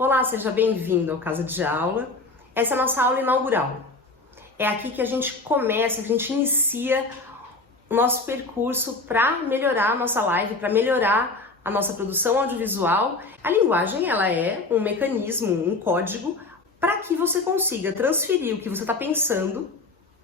Olá, seja bem-vindo ao Casa de Aula. Essa é a nossa aula inaugural. É aqui que a gente começa, que a gente inicia o nosso percurso para melhorar a nossa live, para melhorar a nossa produção audiovisual. A linguagem, ela é um mecanismo, um código, para que você consiga transferir o que você está pensando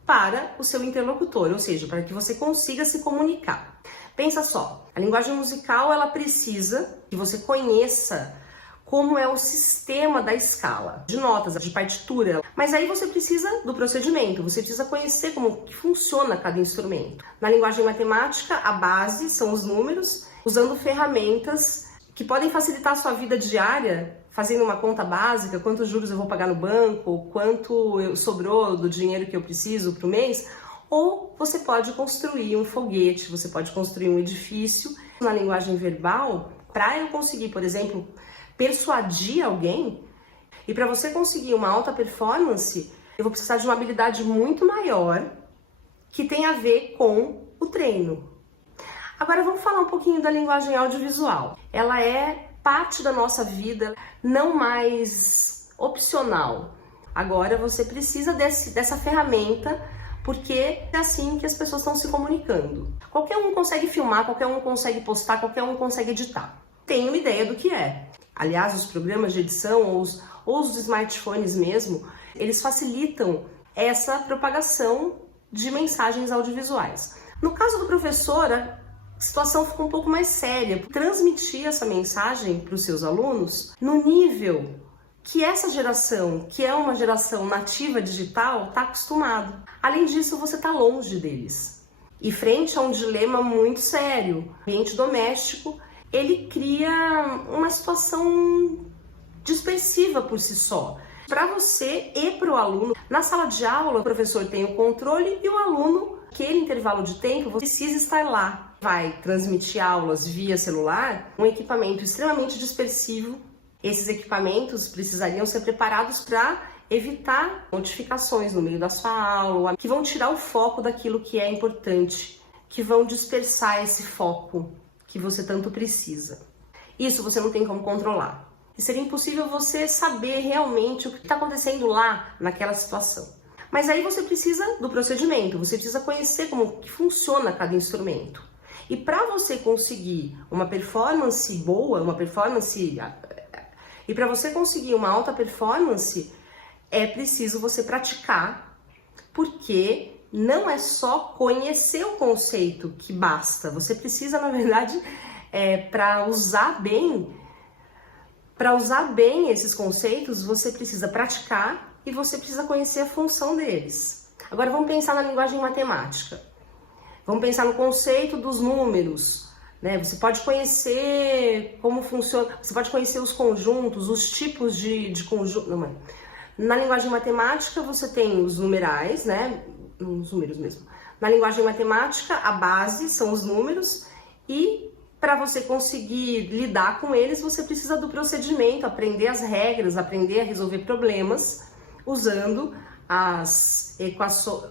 para o seu interlocutor, ou seja, para que você consiga se comunicar. Pensa só, a linguagem musical, ela precisa que você conheça como é o sistema da escala, de notas, de partitura. Mas aí você precisa do procedimento, você precisa conhecer como que funciona cada instrumento. Na linguagem matemática, a base são os números, usando ferramentas que podem facilitar a sua vida diária, fazendo uma conta básica, quantos juros eu vou pagar no banco, quanto sobrou do dinheiro que eu preciso para o mês. Ou você pode construir um foguete, você pode construir um edifício. Na linguagem verbal, para eu conseguir, por exemplo, persuadir alguém, e para você conseguir uma alta performance, eu vou precisar de uma habilidade muito maior que tem a ver com o treino. Agora vamos falar um pouquinho da linguagem audiovisual. Ela é parte da nossa vida, não mais opcional. Agora você precisa dessa ferramenta, porque é assim que as pessoas estão se comunicando. Qualquer um consegue filmar, qualquer um consegue postar, qualquer um consegue editar. Tem uma ideia do que é. Aliás, os programas de edição ou os smartphones mesmo, eles facilitam essa propagação de mensagens audiovisuais. No caso do professor, a situação fica um pouco mais séria. Transmitir essa mensagem para os seus alunos no nível que essa geração, que é uma geração nativa digital, está acostumado. Além disso, você está longe deles. E frente a um dilema muito sério, o ambiente doméstico, ele cria uma situação dispersiva por si só. Para você e para o aluno, na sala de aula, o professor tem o controle e o aluno, aquele intervalo de tempo, você precisa estar lá. Vai transmitir aulas via celular, um equipamento extremamente dispersivo. Esses equipamentos precisariam ser preparados para evitar notificações no meio da sua aula, que vão tirar o foco daquilo que é importante, que vão dispersar esse foco que você tanto precisa. Isso você não tem como controlar. E seria impossível você saber realmente o que está acontecendo lá naquela situação. Mas aí você precisa do procedimento, você precisa conhecer como que funciona cada instrumento. E para você conseguir uma performance boa, e para você conseguir uma alta performance, é preciso você praticar, porque não é só conhecer o conceito que basta. Você precisa, na verdade, para usar bem esses conceitos, você precisa praticar e você precisa conhecer a função deles. Agora vamos pensar na linguagem matemática. Vamos pensar no conceito dos números, né? Você pode conhecer como funciona, você pode conhecer os conjuntos, os tipos de conjunto. Não, na linguagem matemática você tem os numerais, né? Os números mesmo. Na linguagem matemática, a base são os números e para você conseguir lidar com eles, você precisa do procedimento, aprender as regras, aprender a resolver problemas usando as equações,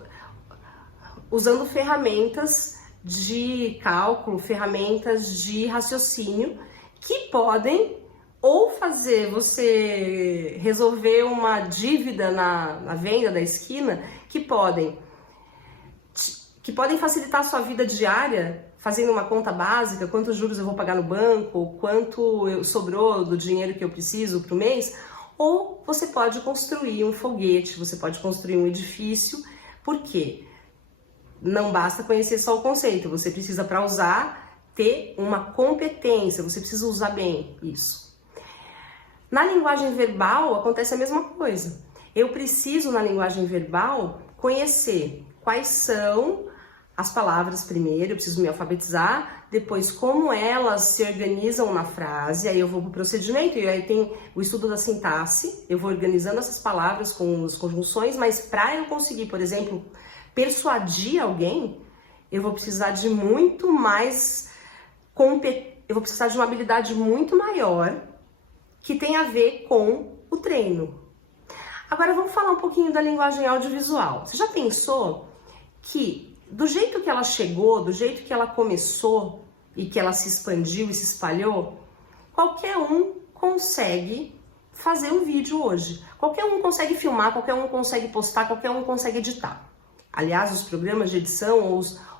usando ferramentas de cálculo, ferramentas de raciocínio que podem ou fazer você resolver uma dívida na venda da esquina, que podem facilitar a sua vida diária, fazendo uma conta básica, quantos juros eu vou pagar no banco, quanto sobrou do dinheiro que eu preciso para o mês, ou você pode construir um foguete, você pode construir um edifício, porque não basta conhecer só o conceito, você precisa, para usar, ter uma competência, você precisa usar bem isso. Na linguagem verbal acontece a mesma coisa. Eu preciso, na linguagem verbal, conhecer quais são as palavras primeiro, eu preciso me alfabetizar, depois como elas se organizam na frase, aí eu vou para o procedimento, e aí tem o estudo da sintaxe, eu vou organizando essas palavras com as conjunções, mas para eu conseguir, por exemplo, persuadir alguém, eu vou precisar de muito mais eu vou precisar de uma habilidade muito maior que tem a ver com o treino. Agora vamos falar um pouquinho da linguagem audiovisual. Você já pensou que do jeito que ela chegou, do jeito que ela começou e que ela se expandiu e se espalhou, qualquer um consegue fazer um vídeo hoje. Qualquer um consegue filmar, qualquer um consegue postar, qualquer um consegue editar. Aliás, os programas de edição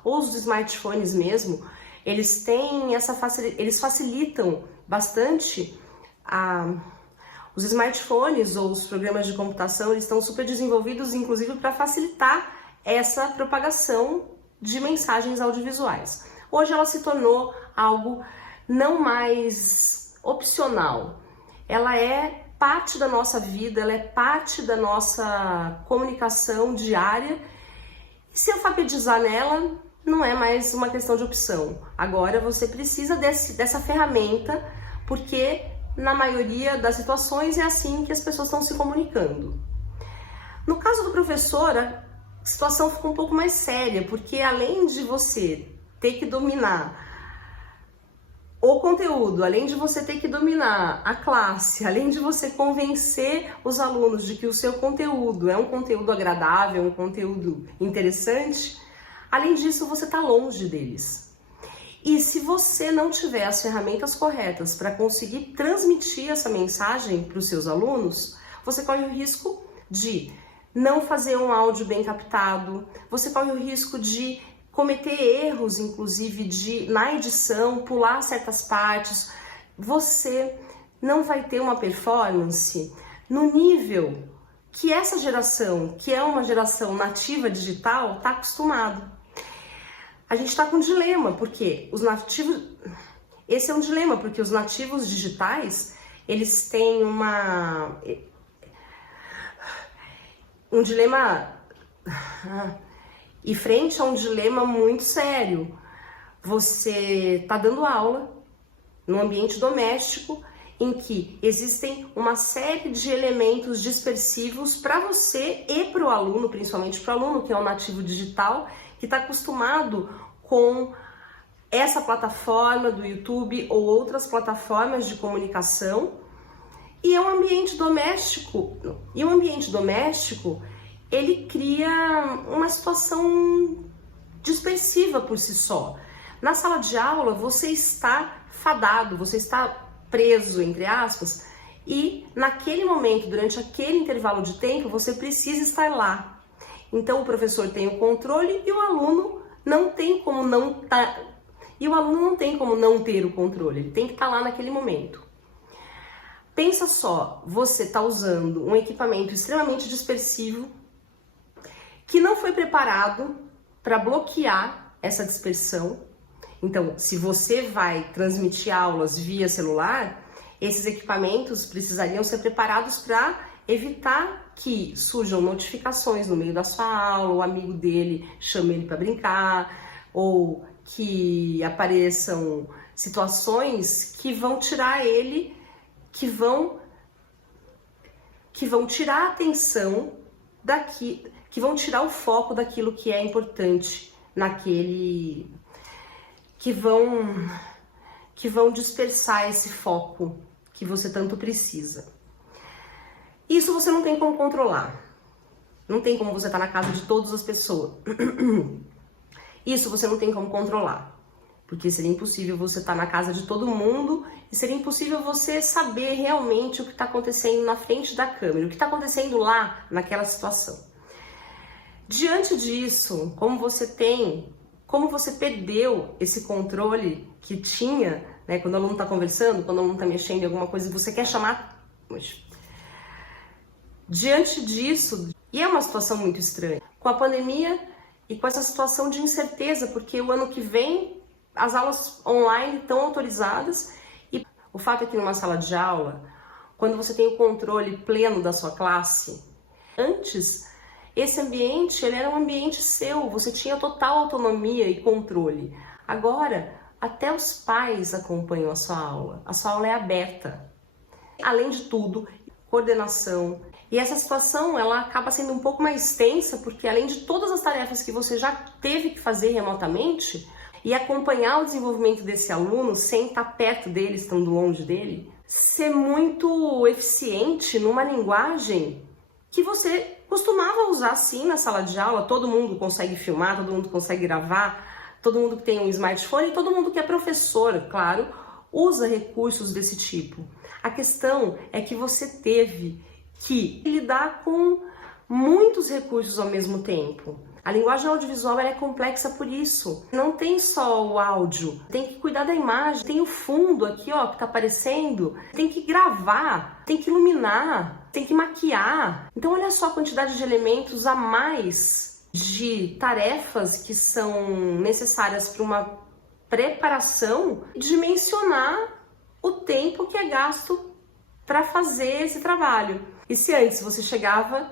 ou os smartphones mesmo, eles têm eles facilitam bastante os smartphones ou os programas de computação, eles estão super desenvolvidos, inclusive, para facilitar essa propagação de mensagens audiovisuais. Hoje ela se tornou algo não mais opcional. Ela é parte da nossa vida, ela é parte da nossa comunicação diária. Se alfabetizar nela não é mais uma questão de opção. Agora você precisa dessa ferramenta, porque na maioria das situações é assim que as pessoas estão se comunicando. No caso do professor, a situação ficou um pouco mais séria, porque além de você ter que dominar o conteúdo, além de você ter que dominar a classe, além de você convencer os alunos de que o seu conteúdo é um conteúdo agradável, um conteúdo interessante, além disso você está longe deles. E se você não tiver as ferramentas corretas para conseguir transmitir essa mensagem para os seus alunos, você corre o risco de não fazer um áudio bem captado, você corre o risco de cometer erros, inclusive na edição, pular certas partes. Você não vai ter uma performance no nível que essa geração, que é uma geração nativa digital, está acostumado. A gente está com um dilema, porque os nativos... Esse é um dilema, porque os nativos digitais, eles têm um dilema... E frente a um dilema muito sério, você está dando aula no ambiente doméstico em que existem uma série de elementos dispersivos para você e para o aluno, principalmente para o aluno que é um nativo digital, que está acostumado com essa plataforma do YouTube ou outras plataformas de comunicação, e é um ambiente doméstico. E o ambiente doméstico, ele cria uma situação dispersiva por si só. Na sala de aula, você está fadado, você está preso, entre aspas, e naquele momento, durante aquele intervalo de tempo, você precisa estar lá. Então, o professor tem o controle e o aluno não tem como não ter o controle, ele tem que estar lá naquele momento. Pensa só, você está usando um equipamento extremamente dispersivo, que não foi preparado para bloquear essa dispersão. Então, se você vai transmitir aulas via celular, esses equipamentos precisariam ser preparados para evitar que surjam notificações no meio da sua aula, o amigo dele chame ele para brincar, ou que apareçam situações que vão tirar ele, que vão tirar a atenção daqui, que vão tirar o foco daquilo que é importante que vão dispersar esse foco que você tanto precisa. Isso você não tem como controlar. Não tem como você estar na casa de todas as pessoas. Isso você não tem como controlar. Porque seria impossível você estar na casa de todo mundo e seria impossível você saber realmente o que está acontecendo na frente da câmera, o que está acontecendo lá naquela situação. Diante disso, como você perdeu esse controle que tinha, né, quando o aluno está conversando, quando o aluno está mexendo em alguma coisa e você quer chamar... Diante disso, e é uma situação muito estranha, com a pandemia e com essa situação de incerteza, porque o ano que vem as aulas online estão autorizadas e o fato é que numa sala de aula, quando você tem o controle pleno da sua classe, antes... Esse ambiente, ele era um ambiente seu, você tinha total autonomia e controle. Agora, até os pais acompanham a sua aula é aberta. Além de tudo, coordenação. E essa situação, ela acaba sendo um pouco mais tensa, porque além de todas as tarefas que você já teve que fazer remotamente, e acompanhar o desenvolvimento desse aluno sem estar perto dele, estando longe dele, ser muito eficiente numa linguagem que você costumava usar sim na sala de aula. Todo mundo consegue filmar, todo mundo consegue gravar, todo mundo que tem um smartphone e todo mundo que é professor, claro, usa recursos desse tipo. A questão é que você teve que lidar com muitos recursos ao mesmo tempo. A linguagem audiovisual ela é complexa por isso. Não tem só o áudio, tem que cuidar da imagem, tem o fundo aqui, ó, que tá aparecendo, tem que gravar, tem que iluminar, tem que maquiar. Então olha só a quantidade de elementos a mais, de tarefas que são necessárias para uma preparação, dimensionar o tempo que é gasto para fazer esse trabalho. E se antes você chegava,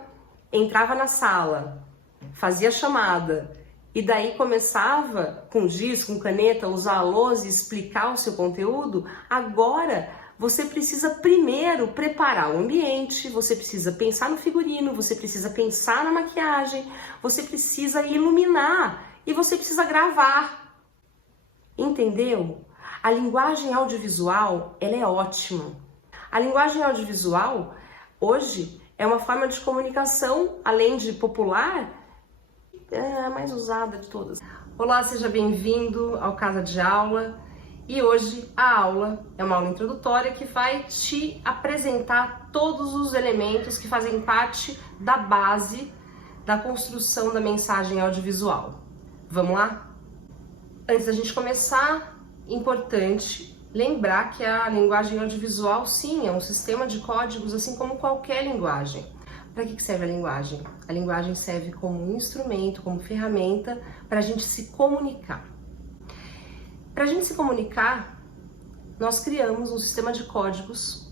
entrava na sala, fazia chamada e daí começava com giz, com caneta, usar a lousa e explicar o seu conteúdo, agora você precisa primeiro preparar o ambiente, você precisa pensar no figurino, você precisa pensar na maquiagem, você precisa iluminar e você precisa gravar. Entendeu? A linguagem audiovisual, ela é ótima. A linguagem audiovisual, hoje, é uma forma de comunicação, além de popular, é a mais usada de todas. Olá, seja bem-vindo ao Casa de Aula. E hoje a aula é uma aula introdutória que vai te apresentar todos os elementos que fazem parte da base da construção da mensagem audiovisual. Vamos lá? Antes da gente começar, importante lembrar que a linguagem audiovisual, sim, é um sistema de códigos, assim como qualquer linguagem. Para que serve a linguagem? A linguagem serve como instrumento, como ferramenta para a gente se comunicar. Para a gente se comunicar, nós criamos um sistema de códigos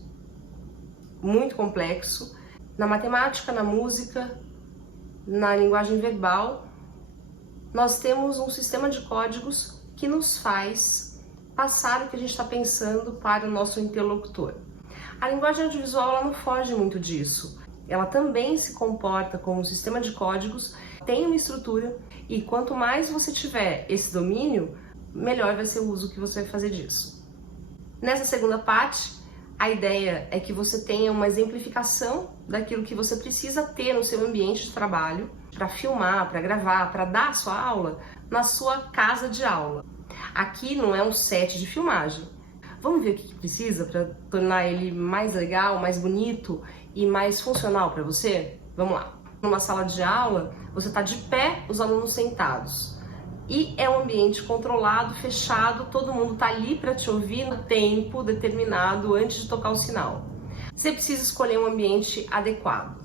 muito complexo. Na matemática, na música, na linguagem verbal, nós temos um sistema de códigos que nos faz passar o que a gente está pensando para o nosso interlocutor. A linguagem audiovisual ela não foge muito disso. Ela também se comporta como um sistema de códigos, tem uma estrutura e quanto mais você tiver esse domínio, melhor vai ser o uso que você vai fazer disso. Nessa segunda parte, a ideia é que você tenha uma exemplificação daquilo que você precisa ter no seu ambiente de trabalho para filmar, para gravar, para dar a sua aula na sua casa de aula. Aqui não é um set de filmagem. Vamos ver o que precisa para tornar ele mais legal, mais bonito e mais funcional para você? Vamos lá. Numa sala de aula, você está de pé, os alunos sentados. E é um ambiente controlado, fechado, todo mundo está ali para te ouvir no tempo determinado antes de tocar o sinal. Você precisa escolher um ambiente adequado.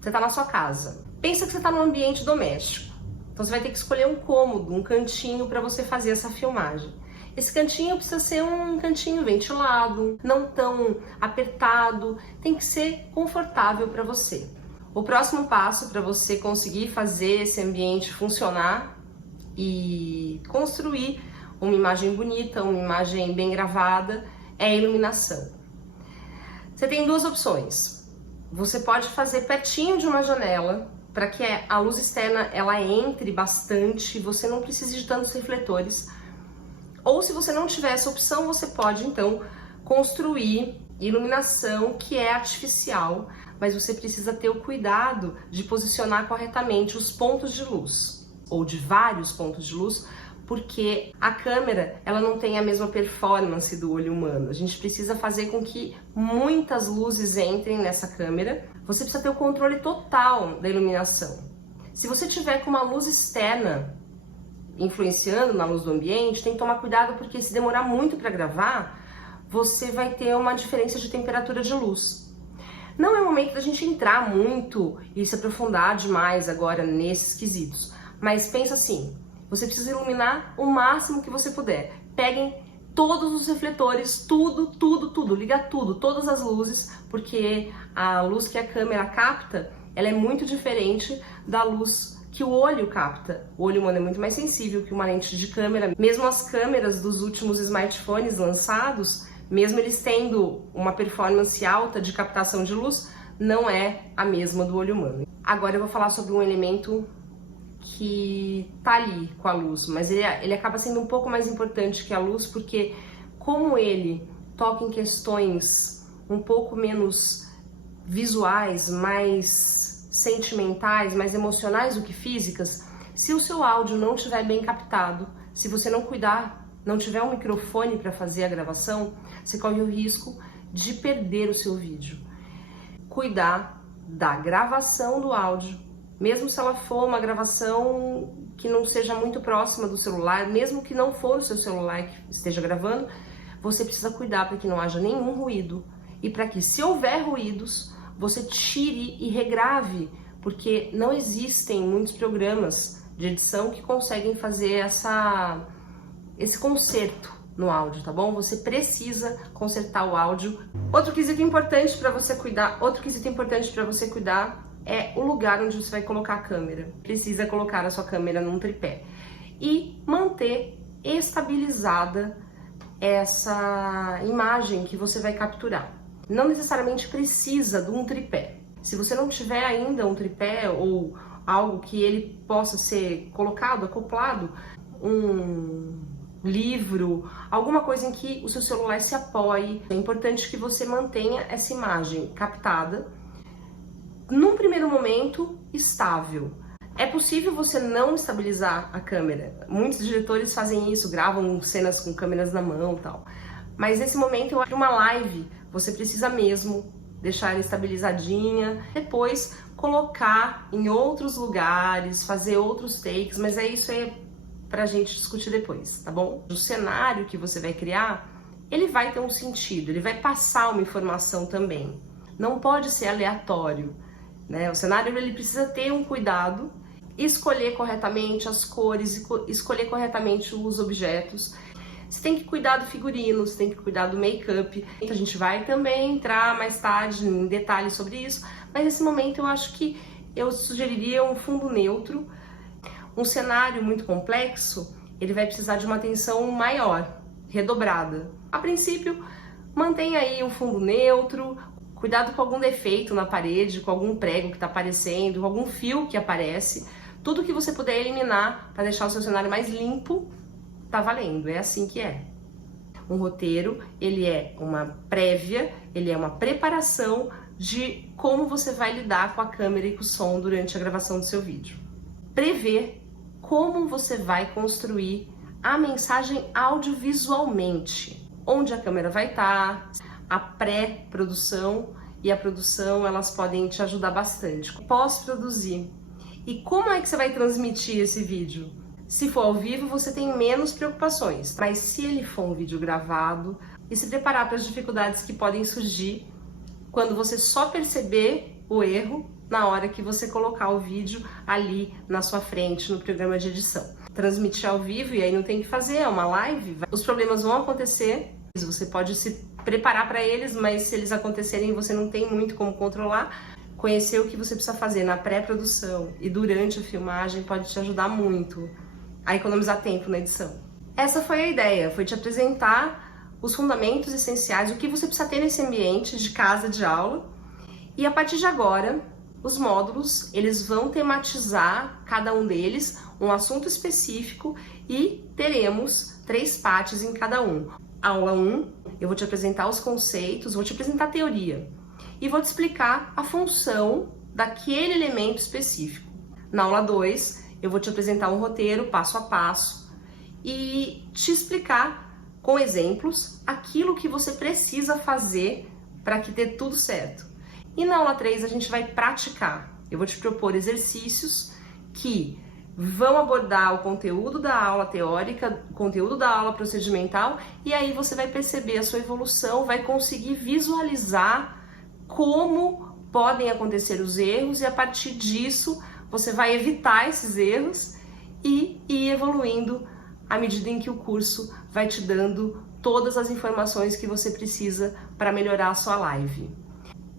Você está na sua casa. Pensa que você está num ambiente doméstico. Então você vai ter que escolher um cômodo, um cantinho para você fazer essa filmagem. Esse cantinho precisa ser um cantinho ventilado, não tão apertado, tem que ser confortável para você. O próximo passo para você conseguir fazer esse ambiente funcionar e construir uma imagem bonita, uma imagem bem gravada, é a iluminação. Você tem duas opções. Você pode fazer pertinho de uma janela, para que a luz externa ela entre bastante e você não precise de tantos refletores. Ou se você não tiver essa opção, você pode então construir iluminação que é artificial, mas você precisa ter o cuidado de posicionar corretamente os pontos de luz, ou de vários pontos de luz, porque a câmera ela não tem a mesma performance do olho humano. A gente precisa fazer com que muitas luzes entrem nessa câmera. Você precisa ter o controle total da iluminação. Se você tiver com uma luz externa influenciando na luz do ambiente, tem que tomar cuidado porque se demorar muito para gravar, você vai ter uma diferença de temperatura de luz. Não é o momento da gente entrar muito e se aprofundar demais agora nesses quesitos, mas pensa assim, você precisa iluminar o máximo que você puder. Peguem todos os refletores, tudo, liga tudo, todas as luzes, porque a luz que a câmera capta, ela é muito diferente da luz que o olho capta. O olho humano é muito mais sensível que uma lente de câmera. Mesmo as câmeras dos últimos smartphones lançados, mesmo eles tendo uma performance alta de captação de luz, não é a mesma do olho humano. Agora eu vou falar sobre um elemento que tá ali com a luz, mas ele acaba sendo um pouco mais importante que a luz, porque como ele toca em questões um pouco menos visuais, mais sentimentais, mais emocionais do que físicas, se o seu áudio não estiver bem captado, se você não cuidar, não tiver um microfone para fazer a gravação, você corre o risco de perder o seu vídeo. Cuidar da gravação do áudio, mesmo se ela for uma gravação que não seja muito próxima do celular, mesmo que não for o seu celular que esteja gravando, você precisa cuidar para que não haja nenhum ruído e para que, se houver ruídos, você tire e regrave, porque não existem muitos programas de edição que conseguem fazer esse conserto no áudio, tá bom? Você precisa consertar o áudio. Outro quesito importante para você cuidar é o lugar onde você vai colocar a câmera. Precisa colocar a sua câmera num tripé e manter estabilizada essa imagem que você vai capturar. Não necessariamente precisa de um tripé. Se você não tiver ainda um tripé ou algo que ele possa ser colocado, acoplado, um livro, alguma coisa em que o seu celular se apoie, é importante que você mantenha essa imagem captada, num primeiro momento, estável. É possível você não estabilizar a câmera. Muitos diretores fazem isso, gravam cenas com câmeras na mão e tal. Mas nesse momento, eu acho que uma live, você precisa mesmo deixar ela estabilizadinha, depois colocar em outros lugares, fazer outros takes, mas isso é pra gente discutir depois, tá bom? O cenário que você vai criar, ele vai ter um sentido, ele vai passar uma informação também. Não pode ser aleatório, né? O cenário, ele precisa ter um cuidado, escolher corretamente as cores, escolher corretamente os objetos. Você tem que cuidar do figurino, você tem que cuidar do make-up. A gente vai também entrar mais tarde em detalhes sobre isso, mas nesse momento eu acho que eu sugeriria um fundo neutro. Um cenário muito complexo, ele vai precisar de uma atenção maior, redobrada. A princípio, mantenha aí um fundo neutro, cuidado com algum defeito na parede, com algum prego que está aparecendo, com algum fio que aparece. Tudo que você puder eliminar para deixar o seu cenário mais limpo, tá valendo, é assim que é. Um roteiro, ele é uma prévia, ele é uma preparação de como você vai lidar com a câmera e com o som durante a gravação do seu vídeo. Prever como você vai construir a mensagem audiovisualmente, onde a câmera vai estar, a pré-produção e a produção, elas podem te ajudar bastante. Pós-produzir. E como é que você vai transmitir esse vídeo? Se for ao vivo, você tem menos preocupações, mas se ele for um vídeo gravado, e se preparar para as dificuldades que podem surgir quando você só perceber o erro na hora que você colocar o vídeo ali na sua frente no programa de edição. Transmitir ao vivo, e aí não tem o que fazer, é uma live, os problemas vão acontecer, você pode se preparar para eles, mas se eles acontecerem você não tem muito como controlar. Conhecer o que você precisa fazer na pré-produção e durante a filmagem pode te ajudar muito a economizar tempo na edição. Essa foi a ideia, foi te apresentar os fundamentos essenciais, o que você precisa ter nesse ambiente de casa de aula, e a partir de agora, os módulos, eles vão tematizar, cada um deles, um assunto específico e teremos 3 partes em cada um. Aula 1, eu vou te apresentar os conceitos, vou te apresentar a teoria e vou te explicar a função daquele elemento específico. Na aula 2, eu vou te apresentar um roteiro passo a passo e te explicar com exemplos aquilo que você precisa fazer para que dê tudo certo. E na aula 3 a gente vai praticar. Eu vou te propor exercícios que vão abordar o conteúdo da aula teórica, o conteúdo da aula procedimental, e aí você vai perceber a sua evolução, vai conseguir visualizar como podem acontecer os erros, e a partir disso você vai evitar esses erros e ir evoluindo à medida em que o curso vai te dando todas as informações que você precisa para melhorar a sua live.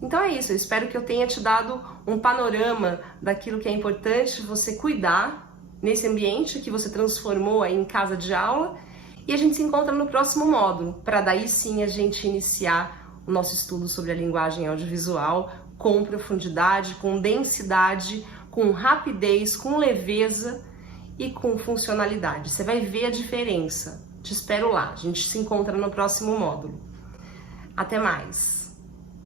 Então é isso, eu espero que eu tenha te dado um panorama daquilo que é importante você cuidar nesse ambiente que você transformou aí em casa de aula, e a gente se encontra no próximo módulo, para daí sim a gente iniciar o nosso estudo sobre a linguagem audiovisual com profundidade, com densidade, com rapidez, com leveza e com funcionalidade. Você vai ver a diferença. Te espero lá, a gente se encontra no próximo módulo. Até mais!